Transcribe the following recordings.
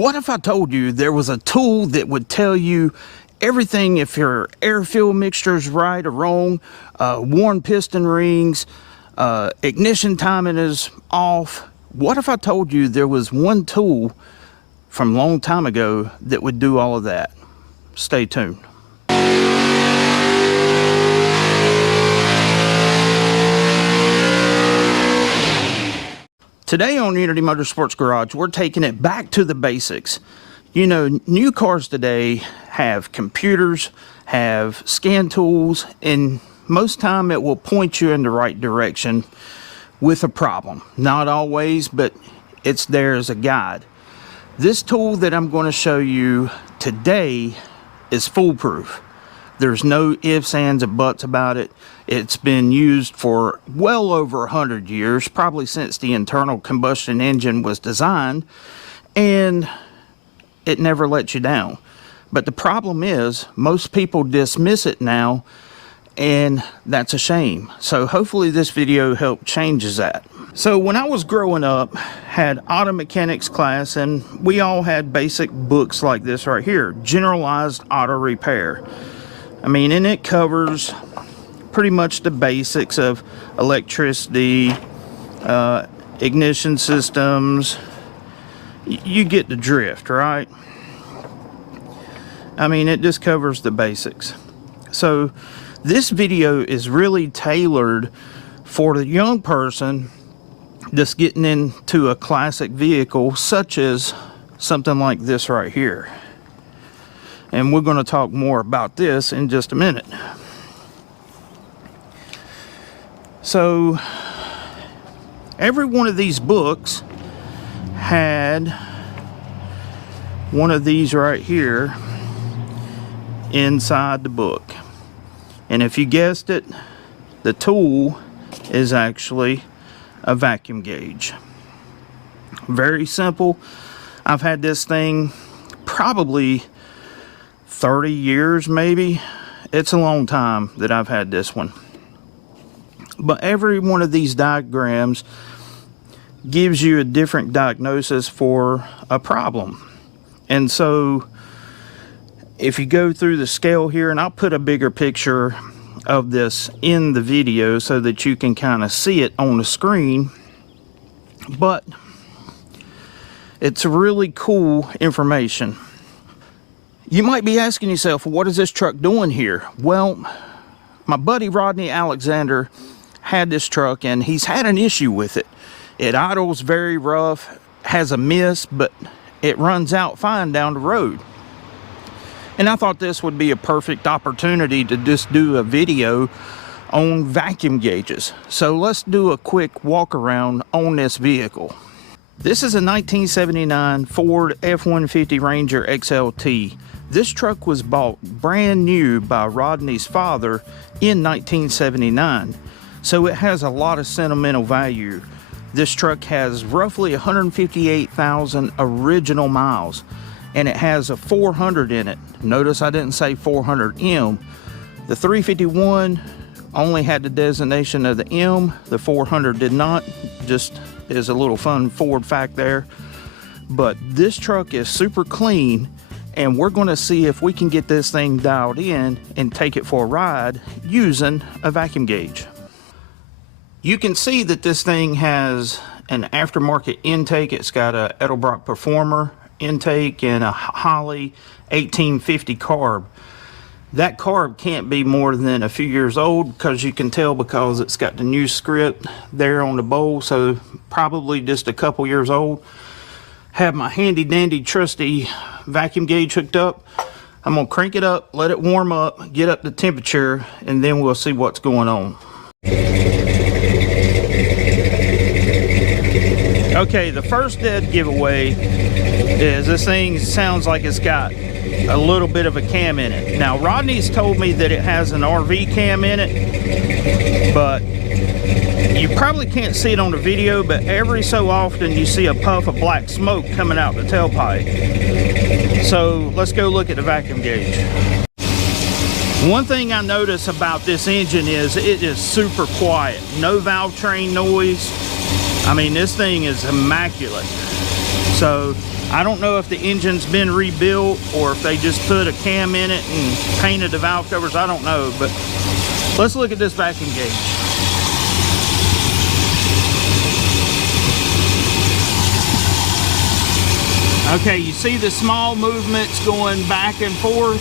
What if I told you there was a tool that would tell you everything if your air-fuel mixture is right or wrong, worn piston rings, ignition timing is off? What if I told you there was one tool from a long time ago that would do all of that? Stay tuned. Today on Unity Motorsports Garage, we're taking it back to the basics. You know, new cars today have computers, have scan tools, and most time it will point you in the right direction with a problem. Not always, but it's there as a guide. This tool that I'm going to show you today is foolproof. There's no ifs, ands, or buts about it. It's been used for well over 100 years, probably since the internal combustion engine was designed, and it never lets you down. But the problem is, most people dismiss it now, and that's a shame. So hopefully this video helped changes that. So when I was growing up, had auto mechanics class, and we all had basic books like this right here, Generalized Auto Repair. I mean, and it covers pretty much the basics of electricity, ignition systems. You get the drift, right? I mean, it just covers the basics. So this video is really tailored for the young person that's getting into a classic vehicle, such as something like this right here. And we're going to talk more about this in just a minute. So every one of these books had one of these right here inside the book. And if you guessed it, the tool is actually a vacuum gauge. Very simple. I've had this thing probably 30 years maybe. It's a long time that I've had this one. But every one of these diagrams gives you a different diagnosis for a problem. And so if you go through the scale here, and I'll put a bigger picture of this in the video so that you can kind of see it on the screen, but it's really cool information. You might be asking yourself, what is this truck doing here? Well, my buddy Rodney Alexander had this truck, and he's had an issue with it. It idles very rough, has a miss, but it runs out fine down the road. And I thought this would be a perfect opportunity to just do a video on vacuum gauges. So let's do a quick walk around on this vehicle. This is a 1979 Ford F150 Ranger XLT. This truck was bought brand new by Rodney's father in 1979. So it has a lot of sentimental value. This truck has roughly 158,000 original miles, and it has a 400 in it. Notice I didn't say 400M. The 351 only had the designation of the M. The 400 did not. Just is a little fun Ford fact there. But this truck is super clean, and we're going to see if we can get this thing dialed in and take it for a ride using a vacuum gauge. You can see that this thing has an aftermarket intake. It's got a Edelbrock Performer intake and a Holley 1850 carb. That carb can't be more than a few years old, because you can tell because it's got the new script there on the bowl, so probably just a couple years old. Have my handy dandy trusty vacuum gauge hooked up. I'm gonna crank it up, let it warm up, get up the temperature, and then we'll see what's going on. Okay, the first dead giveaway is this thing sounds like it's got a little bit of a cam in it. Now, Rodney's told me that it has an RV cam in it, but you probably can't see it on the video, but every so often you see a puff of black smoke coming out the tailpipe. So let's go look at the vacuum gauge. One thing I notice about this engine is it is super quiet. No valve train noise. I mean, this thing is immaculate. So I don't know if the engine's been rebuilt or if they just put a cam in it and painted the valve covers. I don't know, but let's look at this vacuum gauge. Okay, you see the small movements going back and forth?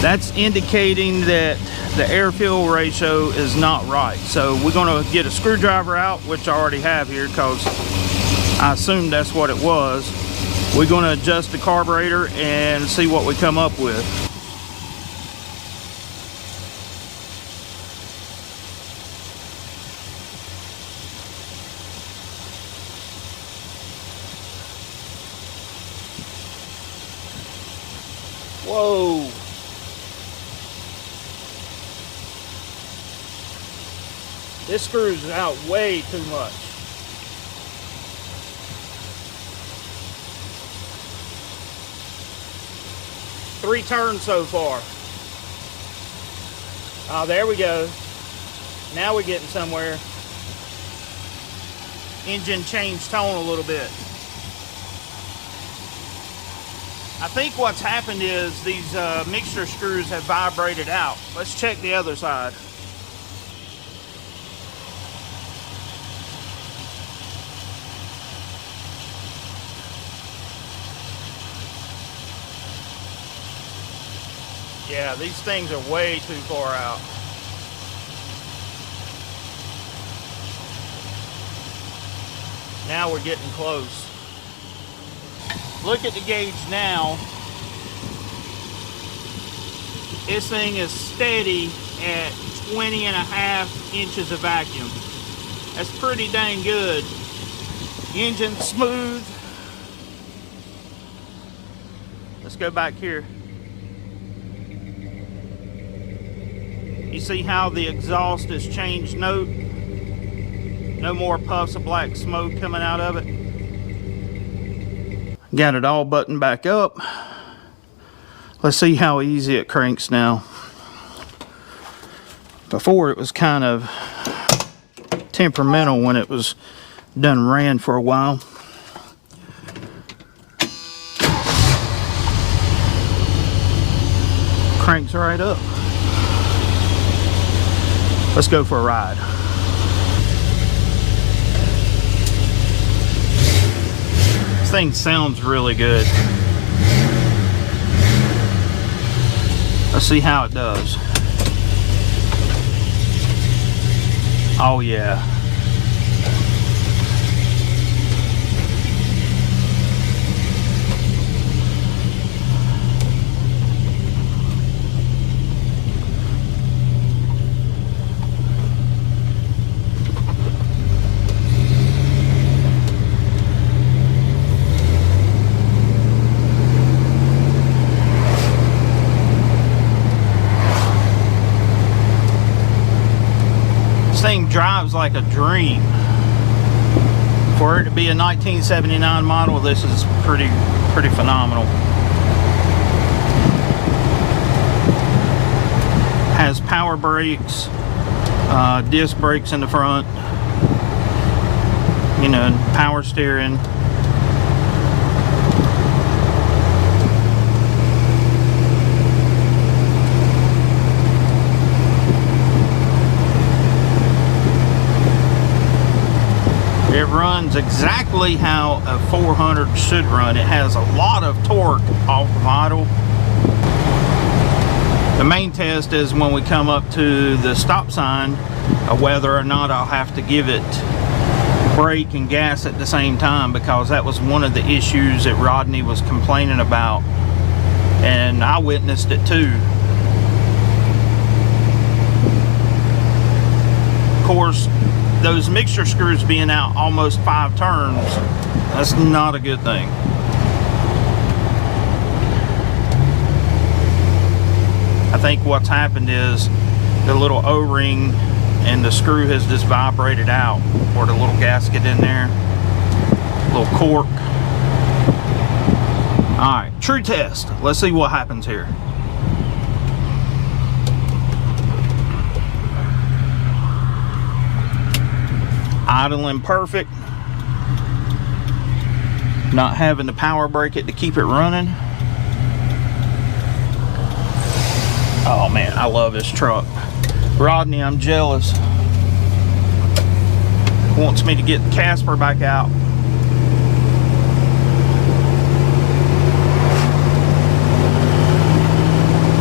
That's indicating that the air-fuel ratio is not right. So we're gonna get a screwdriver out, which I already have here because I assumed that's what it was. We're gonna adjust the carburetor and see what we come up with. Whoa. This screws out way too much. Three turns so far. Oh, there we go. Now we're getting somewhere. Engine changed tone a little bit. I think what's happened is these mixture screws have vibrated out. Let's check the other side. Yeah, these things are way too far out. Now we're getting close. Look at the gauge now. This thing is steady at 20.5 inches of vacuum. That's pretty dang good. Engine smooth. Let's go back here. You see how the exhaust has changed note? No more puffs of black smoke coming out of it. Got it all buttoned back up. Let's see how easy it cranks now. Before it was kind of temperamental when it was done ran for a while. Cranks right up. Let's go for a ride. This thing sounds really good. Let's see how it does. Oh yeah. Thing drives like a dream. For it to be a 1979 model, this is pretty phenomenal. Has power brakes, disc brakes in the front, you know, power steering. It runs exactly how a 400 should run. It has a lot of torque off of idle. The main test is when we come up to the stop sign, whether or not I'll have to give it brake and gas at the same time, because that was one of the issues that Rodney was complaining about, and I witnessed it too. Of course, those mixture screws being out almost 5 turns, that's not a good thing. I think what's happened is the little O-ring and the screw has just vibrated out, or the little gasket in there, little cork. Alright, true test. Let's see what happens here. idling perfect. Not having to power brake it to keep it running. Oh man, I love this truck. Rodney, I'm jealous. Wants me to get Casper back out.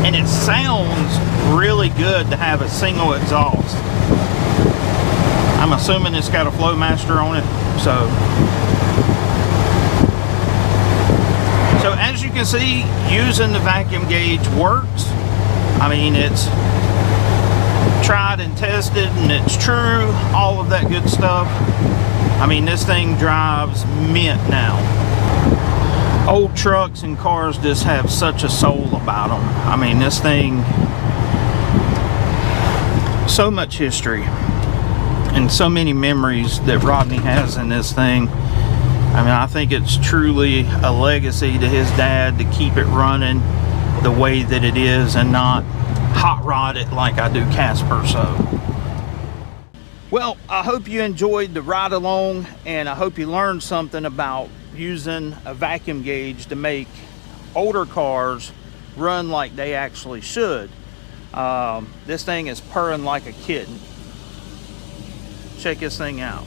And it sounds really good to have a single exhaust. I'm assuming it's got a Flowmaster on it, so as you can see, using the vacuum gauge works. I mean, it's tried and tested and it's true, all of that good stuff. I mean, this thing drives mint now. Old trucks and cars just have such a soul about them. I mean, this thing, so much history and so many memories that Rodney has in this thing. I mean, I think it's truly a legacy to his dad to keep it running the way that it is and not hot rod it like I do Casper. So, well, I hope you enjoyed the ride along, and I hope you learned something about using a vacuum gauge to make older cars run like they actually should. This thing is purring like a kitten. Check this thing out.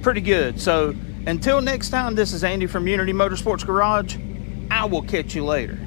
Pretty good. So until next time, this is Andy from Unity Motorsports Garage. I will catch you later.